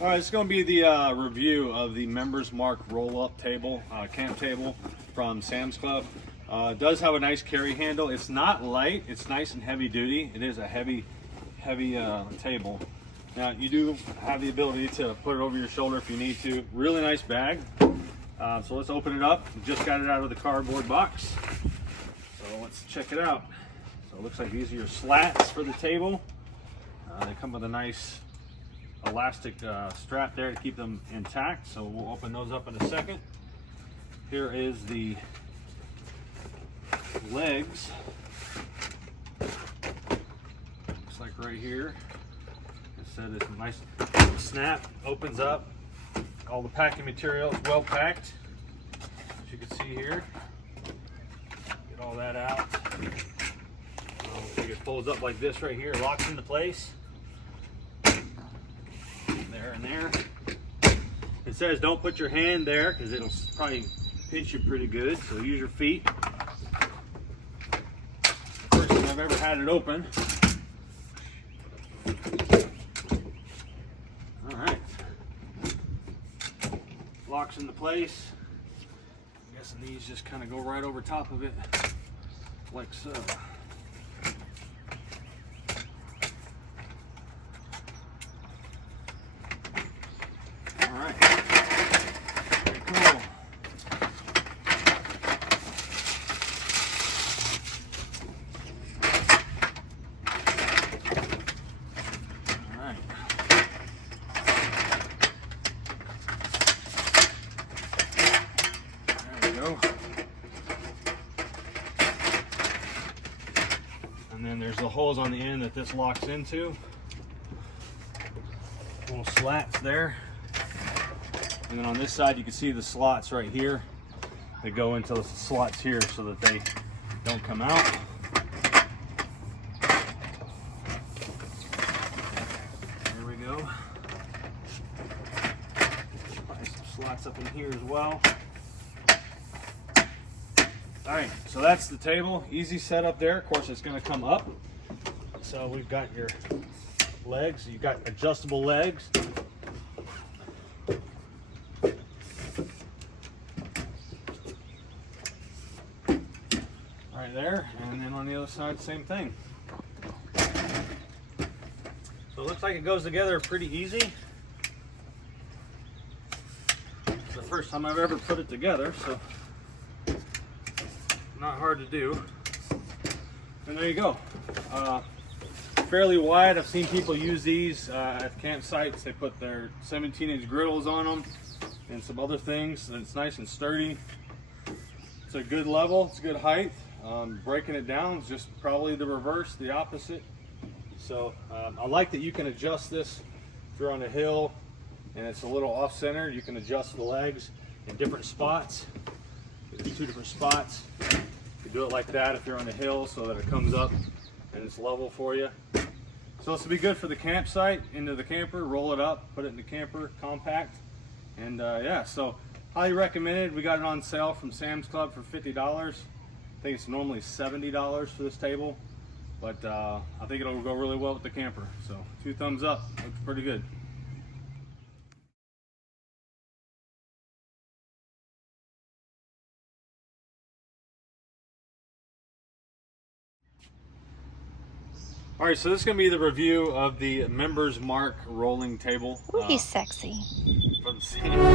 All right, it's going to be the review of the Members Mark roll-up table, camp table from Sam's Club. It does have a nice carry handle. It's not light. It's nice and heavy duty. It is a heavy table. Now, you do have the ability to put it over your shoulder if you need to. Really nice bag. So let's open it up. We just got it out of the cardboard box. So let's check it out. So it looks like these are your slats for the table. They come with a nice elastic strap there to keep them intact, so we'll open those up in a second. Here is the legs. Looks like right here. It said it's a nice snap, opens up. All the packing material is well packed, as you can see here. Get all that out. It folds up like this right here, locks into place. There and there. It says don't put your hand there because it'll probably pinch you pretty good, so use your feet. First time I've ever had it open. Alright. Locks into place. I'm guessing these just kind of go right over top of it, like so. And then there's the holes on the end that this locks into. Little slats there. And then on this side you can see the slots right here. They go into the slots here so that they don't come out. There we go. Probably some slots up in here as well. All right, so that's the table. Easy setup there. Of course, it's going to come up. So we've got your legs. You've got adjustable legs. Right there, and then on the other side, same thing. So it looks like it goes together pretty easy. It's the first time I've ever put it together, so not hard to do. And there you go. Fairly wide. I've seen people use these at campsites. They put their 17-inch griddles on them and some other things, and it's nice and sturdy. It's a good level. It's a good height. Breaking it down is just probably the reverse, the opposite. So I like that you can adjust this if you're on a hill and it's a little off-center. You can adjust the legs in different spots. There's two different spots. You do it like that if you're on a hill so that it comes up and it's level for you. So this will be good for the campsite, into the camper, roll it up, put it in the camper, compact. And yeah, so highly recommended. We got it on sale from Sam's Club for $50. I think it's normally $70 for this table, but I think it'll go really well with the camper. So 2 thumbs up, looks pretty good. All right, so this is gonna be the review of the Members Mark rolling table. Ooh, he's sexy. From Sam's.